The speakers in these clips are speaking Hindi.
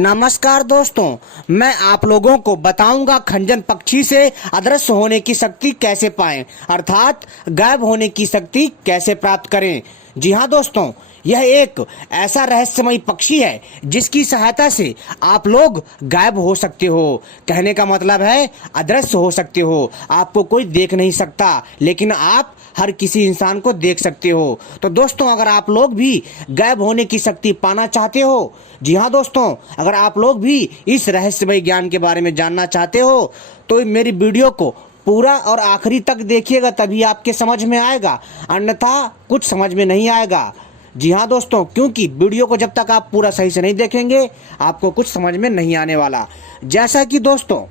नमस्कार दोस्तों, मैं आप लोगों को बताऊंगा खंजन पक्षी से अदृश्य होने की शक्ति कैसे पाएं, अर्थात गायब होने की शक्ति कैसे प्राप्त करें। जी हाँ दोस्तों, यह एक ऐसा रहस्यमयी पक्षी है जिसकी सहायता से आप लोग गायब हो सकते हो। कहने का मतलब है अदृश्य हो सकते हो। आपको कोई देख नहीं सकता, लेकिन आप हर किसी इंसान को देख सकते हो। तो दोस्तों, अगर आप लोग भी गायब होने की शक्ति पाना चाहते हो, जी हाँ दोस्तों, अगर आप लोग भी इस रहस्यमय ज्ञान के बारे में जानना चाहते हो तो मेरी वीडियो को पूरा और आखिरी तक देखिएगा, तभी आपके समझ में आएगा, अन्यथा कुछ समझ में नहीं आएगा। जी हाँ दोस्तों, क्योंकि वीडियो को जब तक आप पूरा सही से नहीं देखेंगे आपको कुछ समझ में नहीं आने वाला। जैसा कि दोस्तों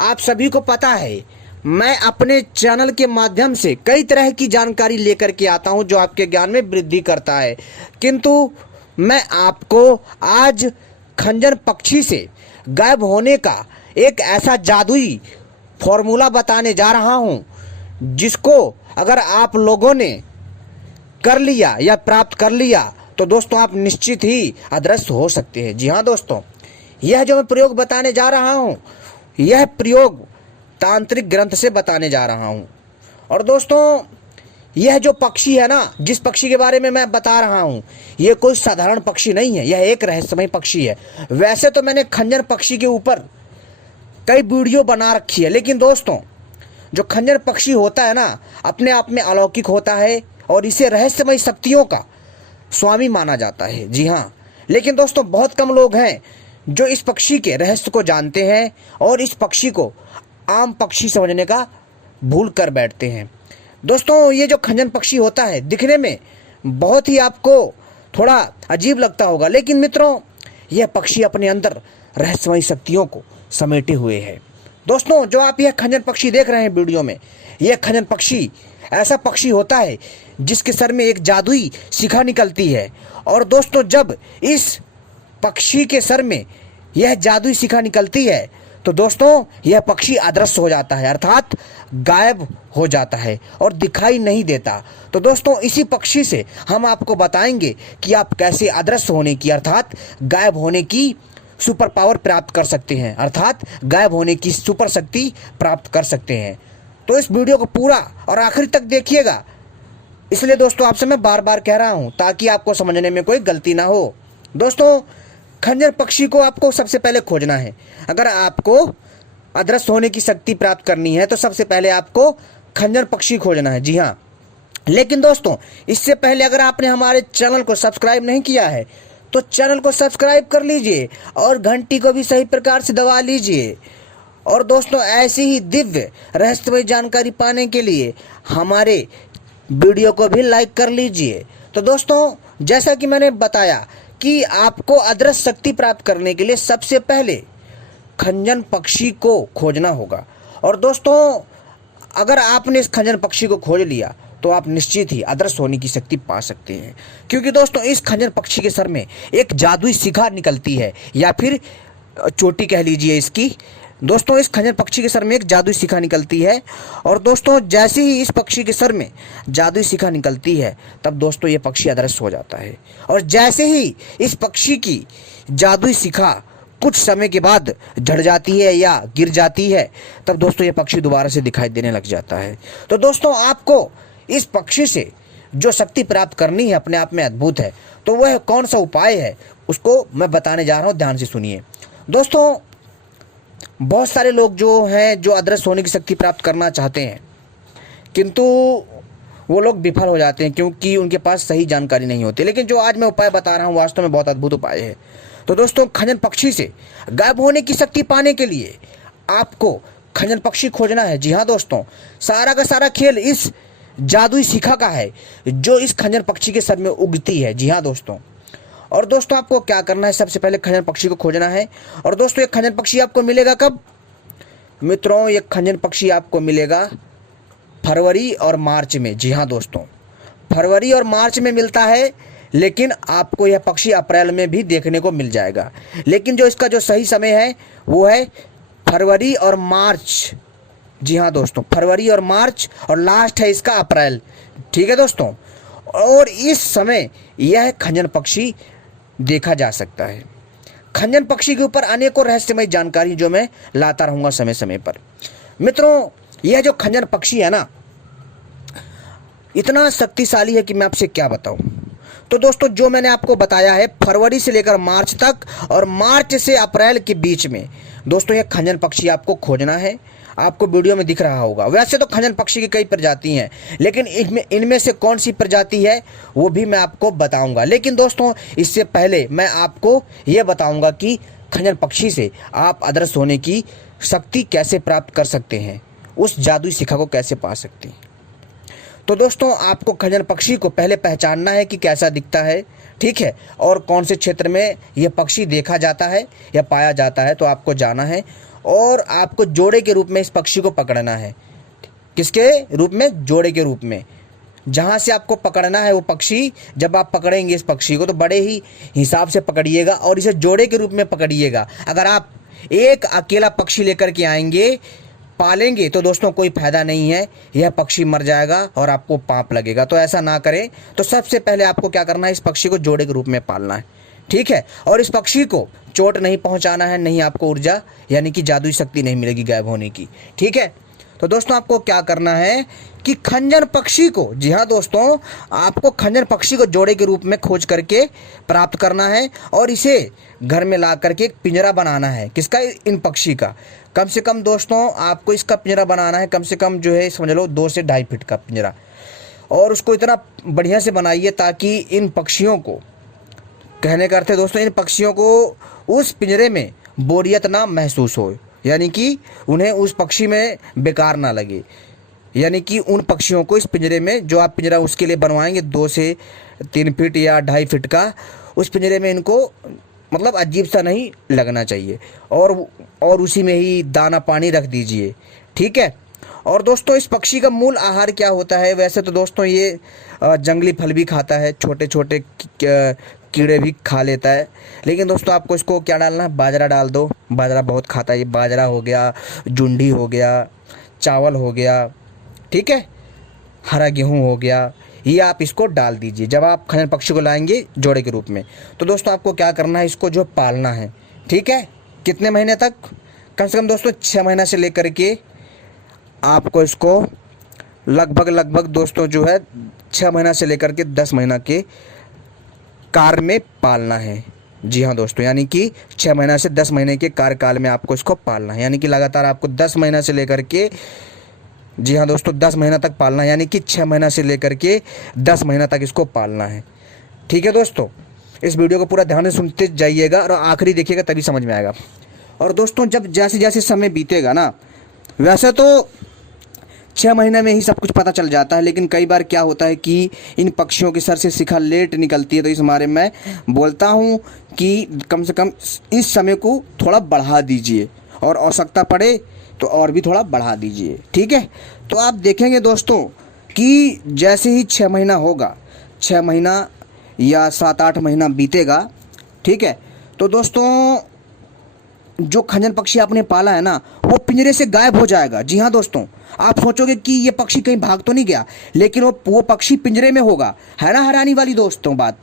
आप सभी को पता है, मैं अपने चैनल के माध्यम से कई तरह की जानकारी लेकर के आता हूं जो आपके ज्ञान में वृद्धि करता है, किंतु मैं आपको आज खंजन पक्षी से गायब होने का एक ऐसा जादुई फॉर्मूला बताने जा रहा हूं जिसको अगर आप लोगों ने कर लिया या प्राप्त कर लिया तो दोस्तों आप निश्चित ही अदृश्य हो सकते हैं। जी हाँ दोस्तों, यह जो मैं प्रयोग बताने जा रहा हूं, यह प्रयोग तांत्रिक ग्रंथ से बताने जा रहा हूं। और दोस्तों, यह जो पक्षी है ना, जिस पक्षी के बारे में मैं बता रहा हूं, यह कोई साधारण पक्षी नहीं है, यह एक रहस्यमय पक्षी है। वैसे तो मैंने खंजर पक्षी के ऊपर कई वीडियो बना रखी है, लेकिन दोस्तों जो खंजर पक्षी होता है ना, अपने आप में अलौकिक होता है और इसे रहस्यमय शक्तियों का स्वामी माना जाता है। जी हाँ, लेकिन दोस्तों बहुत कम लोग हैं जो इस पक्षी के रहस्य को जानते हैं और इस पक्षी को आम पक्षी समझने का भूल कर बैठते हैं। दोस्तों, ये जो खंजन पक्षी होता है दिखने में बहुत ही आपको थोड़ा अजीब लगता होगा, लेकिन मित्रों यह पक्षी अपने अंदर रहस्यमय शक्तियों को समेटे हुए है। दोस्तों, जो आप यह खंजन पक्षी देख रहे हैं वीडियो में, यह खंजन पक्षी ऐसा पक्षी होता है जिसके सर में एक जादुई शिखा निकलती है। और दोस्तों, जब इस पक्षी के सर में यह जादुई शिखा निकलती है तो दोस्तों यह पक्षी अदृश्य हो जाता है, अर्थात गायब हो जाता है और दिखाई नहीं देता। तो दोस्तों, इसी पक्षी से हम आपको बताएंगे कि आप कैसे अदृश्य होने की, अर्थात गायब होने की सुपर पावर प्राप्त कर सकते हैं, अर्थात गायब होने की सुपर शक्ति प्राप्त कर सकते हैं। तो इस वीडियो को पूरा और आखिरी तक देखिएगा। इसलिए दोस्तों आपसे मैं बार बार कह रहा हूं ताकि आपको समझने में कोई गलती ना हो। दोस्तों, खंजर पक्षी को आपको सबसे पहले खोजना है। अगर आपको अदृश्य होने की शक्ति प्राप्त करनी है तो सबसे पहले आपको खंजर पक्षी खोजना है। जी हाँ, लेकिन दोस्तों इससे पहले अगर आपने हमारे चैनल को सब्सक्राइब नहीं किया है तो चैनल को सब्सक्राइब कर लीजिए और घंटी को भी सही प्रकार से दबा लीजिए। और दोस्तों, ऐसी ही दिव्य रहस्यमय जानकारी पाने के लिए हमारे वीडियो को भी लाइक कर लीजिए। तो दोस्तों, जैसा कि मैंने बताया कि आपको अदृश्य शक्ति प्राप्त करने के लिए सबसे पहले खंजन पक्षी को खोजना होगा। और दोस्तों, अगर आपने इस खंजन पक्षी को खोज लिया तो आप निश्चित ही अदृश्य होने की शक्ति पा सकते हैं, क्योंकि दोस्तों इस खंजन पक्षी के सर में एक जादुई शिखा निकलती है, या फिर चोटी कह लीजिए इसकी। दोस्तों, इस खंजर पक्षी के सर में एक जादुई शिखा निकलती है। और दोस्तों, जैसे ही इस पक्षी के सर में जादुई शिखा निकलती है तब दोस्तों ये पक्षी अदृश्य हो जाता है। और जैसे ही इस पक्षी की जादुई शिखा कुछ समय के बाद झड़ जाती है या गिर जाती है तब दोस्तों ये पक्षी दोबारा से दिखाई देने लग जाता है। तो दोस्तों, आपको इस पक्षी से जो शक्ति प्राप्त करनी है अपने आप में अद्भुत है। तो वह कौन सा उपाय है उसको मैं बताने जा रहा हूँ, ध्यान से सुनिए। दोस्तों, बहुत सारे लोग जो हैं जो अदृश्य होने की शक्ति प्राप्त करना चाहते हैं, किंतु वो लोग विफल हो जाते हैं क्योंकि उनके पास सही जानकारी नहीं होती। लेकिन जो आज मैं उपाय बता रहा हूँ वास्तव में बहुत अद्भुत उपाय है। तो दोस्तों, खंजन पक्षी से गायब होने की शक्ति पाने के लिए आपको खंजन पक्षी खोजना है। जी हाँ दोस्तों, सारा का सारा खेल इस जादुई शिखा का है जो इस खंजन पक्षी के सर में उगती है। जी हाँ दोस्तों, और दोस्तों आपको क्या करना है, सबसे पहले खंजन पक्षी को खोजना है। और दोस्तों, ये खंजन पक्षी आपको मिलेगा कब? मित्रों, ये खंजन पक्षी आपको मिलेगा फरवरी और मार्च में। जी हाँ दोस्तों, फरवरी और मार्च में मिलता है, लेकिन आपको यह पक्षी अप्रैल में भी देखने को मिल जाएगा। लेकिन जो इसका जो सही समय है वो है फरवरी और मार्च। जी हाँ दोस्तों, फरवरी और मार्च, और लास्ट है इसका अप्रैल। ठीक है दोस्तों, और इस समय यह खंजन पक्षी देखा जा सकता है। खंजन पक्षी के ऊपर अनेकों रहस्यमय जानकारी जो मैं लाता रहूंगा समय समय पर। मित्रों, यह जो खंजन पक्षी है ना, इतना शक्तिशाली है कि मैं आपसे क्या बताऊं। तो दोस्तों, जो मैंने आपको बताया है फरवरी से लेकर मार्च तक और मार्च से अप्रैल के बीच में दोस्तों यह खंजन पक्षी आपको खोजना है। आपको वीडियो में दिख रहा होगा। वैसे तो खंजन पक्षी की कई प्रजाति हैं, लेकिन इनमें से कौन सी प्रजाति है वो भी मैं आपको बताऊंगा। लेकिन दोस्तों, इससे पहले मैं आपको यह बताऊंगा कि खंजन पक्षी से आप अदृश्य होने की शक्ति कैसे प्राप्त कर सकते हैं, उस जादुई शिखा को कैसे पा सकते हैं। तो दोस्तों, आपको खंजन पक्षी को पहले पहचानना है कि कैसा दिखता है, ठीक है, और कौन से क्षेत्र में यह पक्षी देखा जाता है या पाया जाता है, तो आपको जाना है। और आपको जोड़े के रूप में इस पक्षी को पकड़ना है। किसके रूप में? जोड़े के रूप में। जहाँ से आपको पकड़ना है वो पक्षी, जब आप पकड़ेंगे इस पक्षी को तो बड़े ही हिसाब से पकड़िएगा और इसे जोड़े के रूप में पकड़िएगा। अगर आप एक अकेला पक्षी लेकर के आएंगे, पालेंगे, तो दोस्तों कोई फायदा नहीं है, यह पक्षी मर जाएगा और आपको पाप लगेगा। तो ऐसा ना करें। तो सबसे पहले आपको क्या करना है, इस पक्षी को जोड़े के रूप में पालना है, ठीक है। और इस पक्षी को चोट नहीं पहुंचाना है, नहीं आपको ऊर्जा यानी कि जादुई शक्ति नहीं मिलेगी गायब होने की, ठीक है। तो दोस्तों, आपको क्या करना है कि खंजन पक्षी को, जी हाँ दोस्तों, आपको खंजन पक्षी को जोड़े के रूप में खोज करके प्राप्त करना है और इसे घर में ला करके एक पिंजरा बनाना है। किसका? इन पक्षी का। कम से कम दोस्तों आपको इसका पिंजरा बनाना है, कम से कम जो है समझ लो 2 से 2.5 फीट का पिंजरा। और उसको इतना बढ़िया से बनाइए ताकि इन पक्षियों को, कहने का अर्थ है दोस्तों, इन पक्षियों को उस पिंजरे में बोरियत ना महसूस हो, यानी कि उन्हें उस पक्षी में बेकार ना लगे। यानी कि उन पक्षियों को इस पिंजरे में, जो आप पिंजरा उसके लिए बनवाएंगे 2 से 3 फीट या 2.5 फीट का, उस पिंजरे में इनको मतलब अजीब सा नहीं लगना चाहिए। और उसी में ही दाना पानी रख दीजिए, ठीक है। और दोस्तों, इस पक्षी का मूल आहार क्या होता है? वैसे तो दोस्तों ये जंगली फल भी खाता है, छोटे छोटे कीड़े भी खा लेता है। लेकिन दोस्तों, आपको इसको क्या डालना है? बाजरा डाल दो। बाजरा बहुत खाता है ये। बाजरा हो गया, जुंडी हो गया, चावल हो गया, ठीक है, हरा गेहूं हो गया, ये आप इसको डाल दीजिए जब आप खंजन पक्षी को लाएंगे जोड़े के रूप में। तो दोस्तों, आपको क्या करना है, इसको जो पालना है, ठीक है। कितने महीने तक? कम से कम दोस्तों 6 महीना से लेकर के आपको इसको लगभग दोस्तों जो है 6 महीना से लेकर के 10 महीना के कार्य में पालना है। जी हाँ दोस्तों, यानी कि 6 महीना से 10 महीने के कार्यकाल में आपको इसको पालना है। यानी कि लगातार आपको 10 महीना से लेकर के, जी हाँ दोस्तों, 10 महीना तक पालना है। यानी कि 6 महीना से लेकर के 10 महीना तक इसको पालना है, ठीक है दोस्तों। इस वीडियो को पूरा ध्यान से सुनते जाइएगा और आखिरी देखिएगा, तभी समझ में आएगा। और दोस्तों, जब जैसे जैसे समय बीतेगा ना, वैसे तो 6 महीने में ही सब कुछ पता चल जाता है, लेकिन कई बार क्या होता है कि इन पक्षियों के सर से शिखा लेट निकलती है। तो इस बारे में बोलता हूँ कि कम से कम इस समय को थोड़ा बढ़ा दीजिए और आवश्यकता पड़े तो और भी थोड़ा बढ़ा दीजिए, ठीक है। तो आप देखेंगे दोस्तों कि जैसे ही 6 महीना होगा, 6 महीना या 7-8 महीना बीतेगा, ठीक है, तो दोस्तों जो खंजन पक्षी आपने पाला है ना, वो पिंजरे से गायब हो जाएगा। जी हाँ दोस्तों, आप सोचोगे कि ये पक्षी कहीं भाग तो नहीं गया, लेकिन वो पक्षी पिंजरे में होगा। है ना हैरानी वाली दोस्तों बात?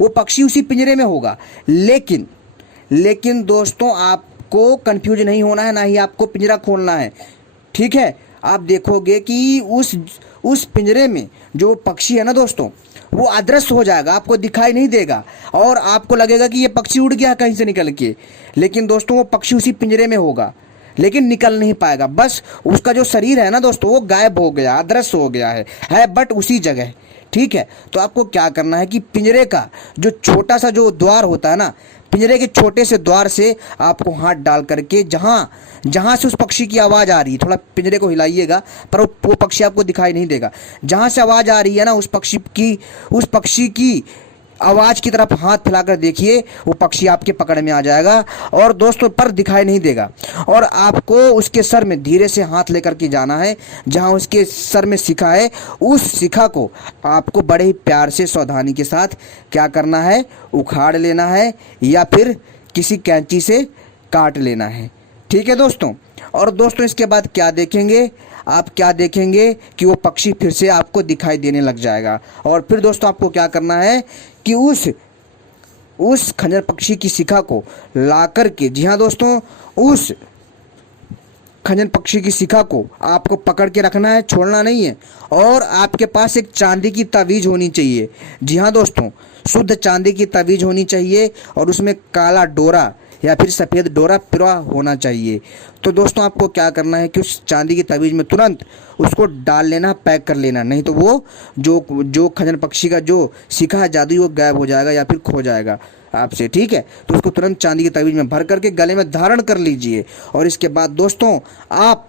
वो पक्षी उसी पिंजरे में होगा। लेकिन दोस्तों, आपको कंफ्यूज नहीं होना है, ना ही आपको पिंजरा खोलना है, ठीक है। आप देखोगे कि उस पिंजरे में जो पक्षी है ना दोस्तों, वो अदृश्य हो जाएगा, आपको दिखाई नहीं देगा और आपको लगेगा कि ये पक्षी उड़ गया कहीं से निकल के। लेकिन दोस्तों, वो पक्षी उसी पिंजरे में होगा, लेकिन निकल नहीं पाएगा। बस उसका जो शरीर है ना दोस्तों, वो गायब हो गया, अदृश्य हो गया है बट उसी जगह, ठीक है। तो आपको क्या करना है कि पिंजरे का जो छोटा सा जो द्वार होता है ना, पिंजरे के छोटे से द्वार से आपको हाथ डाल करके जहाँ से उस पक्षी की आवाज़ आ रही है, थोड़ा पिंजरे को हिलाइएगा, पर वो पक्षी आपको दिखाई नहीं देगा। जहाँ से आवाज़ आ रही है ना, उस पक्षी की आवाज़ की तरफ हाथ फैलाकर देखिए, वो पक्षी आपके पकड़ में आ जाएगा और दोस्तों पर दिखाई नहीं देगा। और आपको उसके सर में धीरे से हाथ लेकर के जाना है, जहां उसके सर में शिखा है, उस शिखा को आपको बड़े ही प्यार से सावधानी के साथ क्या करना है, उखाड़ लेना है या फिर किसी कैंची से काट लेना है, ठीक है दोस्तों। और दोस्तों, इसके बाद क्या देखेंगे आप? क्या देखेंगे कि वो पक्षी फिर से आपको दिखाई देने लग जाएगा। और फिर दोस्तों, आपको क्या करना है कि उस खंजर पक्षी की शिखा को ला करके, जी हाँ दोस्तों, उस खंजर पक्षी की शिखा को आपको पकड़ के रखना है, छोड़ना नहीं है। और आपके पास एक चांदी की तावीज़ होनी चाहिए। जी हाँ दोस्तों, शुद्ध चांदी की तावीज़ होनी चाहिए और उसमें काला डोरा या फिर सफ़ेद डोरा पिरा होना चाहिए। तो दोस्तों आपको क्या करना है कि उस चांदी की तावीज़ में तुरंत उसको डाल लेना, पैक कर लेना, नहीं तो वो जो खंजर पक्षी का जो शिखा है जादुई, वो गायब हो जाएगा या फिर खो जाएगा आपसे। ठीक है, तो उसको तुरंत चांदी की तावीज़ में भर करके गले में धारण कर लीजिए। और इसके बाद दोस्तों, आप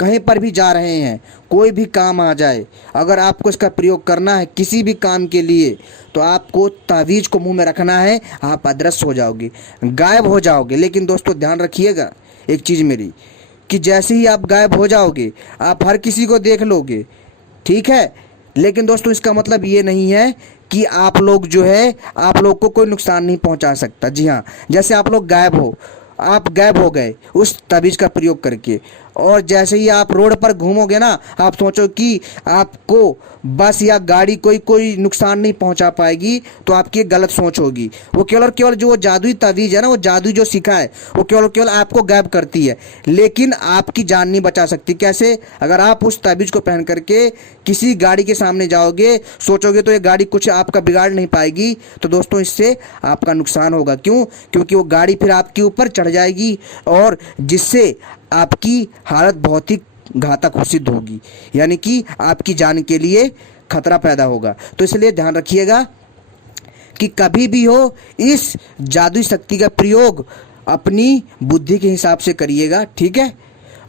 कहीं पर भी जा रहे हैं, कोई भी काम आ जाए, अगर आपको इसका प्रयोग करना है किसी भी काम के लिए, तो आपको तावीज़ को मुंह में रखना है। आप अदृश्य हो जाओगे, गायब हो जाओगे। लेकिन दोस्तों ध्यान रखिएगा एक चीज़ मेरी, कि जैसे ही आप गायब हो जाओगे आप हर किसी को देख लोगे। ठीक है, लेकिन दोस्तों इसका मतलब ये नहीं है कि आप लोग जो है, आप लोग को कोई नुकसान नहीं पहुंचा सकता। जी हाँ, जैसे आप लोग आप गायब हो गए उस तावीज़ का प्रयोग करके, और जैसे ही आप रोड पर घूमोगे ना, आप सोचो कि आपको बस या गाड़ी कोई नुकसान नहीं पहुंचा पाएगी, तो आपकी एक गलत सोच होगी। वो केवल जो जादुई तावीज़ है ना, वो जादुई जो शिखा है, वो केवल आपको गायब करती है, लेकिन आपकी जान नहीं बचा सकती। कैसे? अगर आप उस तावीज़ को पहन करके किसी गाड़ी के सामने जाओगे, सोचोगे तो ये गाड़ी कुछ आपका बिगाड़ नहीं पाएगी, तो दोस्तों इससे आपका नुकसान होगा। क्यों? क्योंकि वो गाड़ी फिर आपके ऊपर चढ़ जाएगी, और जिससे आपकी हालत बहुत ही घातक सिद्ध होगी, यानी कि आपकी जान के लिए खतरा पैदा होगा। तो इसलिए ध्यान रखिएगा कि कभी भी हो, इस जादुई शक्ति का प्रयोग अपनी बुद्धि के हिसाब से करिएगा। ठीक है,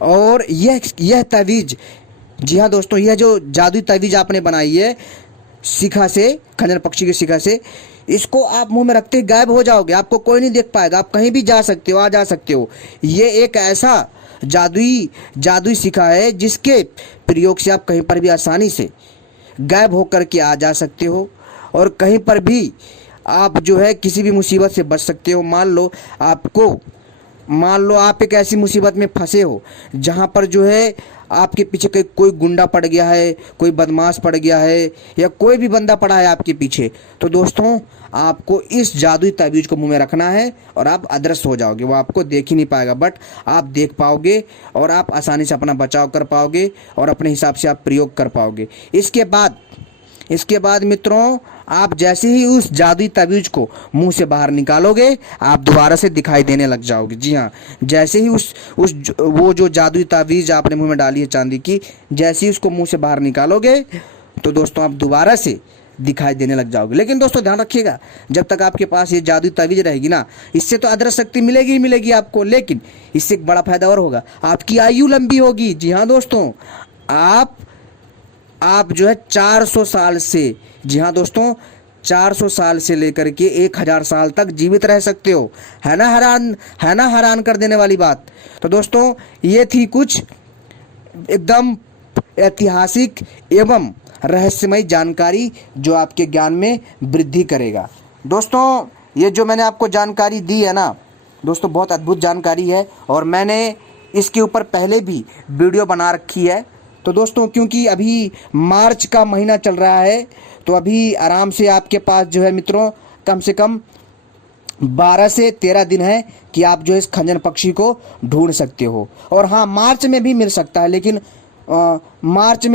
और यह तावीज़, जी हाँ दोस्तों, यह जो जादुई तावीज़ आपने बनाई है शिखा से, खंजर पक्षी की शिखा से, इसको आप मुंह में रखते ही गायब हो जाओगे, आपको कोई नहीं देख पाएगा, आप कहीं भी जा सकते हो, आ जा सकते हो। ये एक ऐसा जादुई शिखा है जिसके प्रयोग से आप कहीं पर भी आसानी से गायब होकर के आ जा सकते हो, और कहीं पर भी आप जो है किसी भी मुसीबत से बच सकते हो। मान लो आप एक ऐसी मुसीबत में फंसे हो जहाँ पर जो है आपके पीछे कोई गुंडा पड़ गया है, कोई बदमाश पड़ गया है, या कोई भी बंदा पड़ा है आपके पीछे, तो दोस्तों आपको इस जादुई तावीज़ को मुंह में रखना है और आप अदृश्य हो जाओगे। वो आपको देख ही नहीं पाएगा, बट आप देख पाओगे और आप आसानी से अपना बचाव कर पाओगे और अपने हिसाब से आप प्रयोग कर पाओगे। इसके बाद मित्रों, आप जैसे ही उस जादुई तावीज़ को मुंह से बाहर निकालोगे, आप दोबारा से दिखाई देने लग जाओगे। जी हाँ, जैसे ही वो जो जादुई तावीज़ आपने मुंह में डाली है चांदी की, जैसे ही उसको मुंह से बाहर निकालोगे, तो दोस्तों आप दोबारा से दिखाई देने लग जाओगे। लेकिन दोस्तों ध्यान रखिएगा, जब तक आपके पास ये जादुई तावीज़ रहेगी ना, इससे तो अदृश्य शक्ति मिलेगी ही मिलेगी आपको, लेकिन इससे एक बड़ा फायदा और होगा, आपकी आयु लंबी होगी। जी हाँ दोस्तों, आप जो है 400 साल से, जी हाँ दोस्तों, 400 साल से लेकर के 1000 साल तक जीवित रह सकते हो। है ना हैरान कर देने वाली बात। तो दोस्तों ये थी कुछ एकदम ऐतिहासिक एवं रहस्यमय जानकारी जो आपके ज्ञान में वृद्धि करेगा। दोस्तों ये जो मैंने आपको जानकारी दी है ना दोस्तों, बहुत अद्भुत जानकारी है, और मैंने इसके ऊपर पहले भी वीडियो बना रखी है। तो दोस्तों क्योंकि अभी मार्च का महीना चल रहा है, तो अभी आराम से आपके पास जो है मित्रों कम से कम 12 से 13 दिन है कि आप जो इस खंजर पक्षी को ढूंढ सकते हो। और हाँ, मार्च में भी मिल सकता है, लेकिन मार्च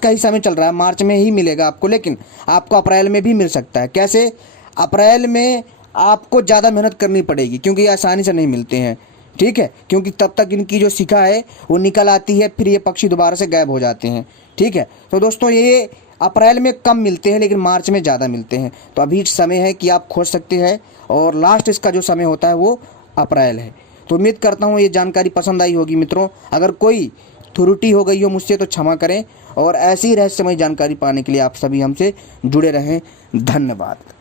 का ही समय चल रहा है, मार्च में ही मिलेगा आपको, लेकिन आपको अप्रैल में भी मिल सकता है। कैसे? अप्रैल में आपको ज़्यादा मेहनत करनी पड़ेगी, क्योंकि ये आसानी से नहीं मिलते हैं। ठीक है, क्योंकि तब तक इनकी जो शिखा है वो निकल आती है, फिर ये पक्षी दोबारा से गायब हो जाते हैं। ठीक है, तो दोस्तों ये अप्रैल में कम मिलते हैं, लेकिन मार्च में ज़्यादा मिलते हैं। तो अभी समय है कि आप खोज सकते हैं, और लास्ट इसका जो समय होता है वो अप्रैल है। तो उम्मीद करता हूँ ये जानकारी पसंद आई होगी मित्रों। अगर कोई त्रुटि हो गई हो मुझसे तो क्षमा करें, और ऐसी रहस्यमय जानकारी पाने के लिए आप सभी हमसे जुड़े रहें। धन्यवाद।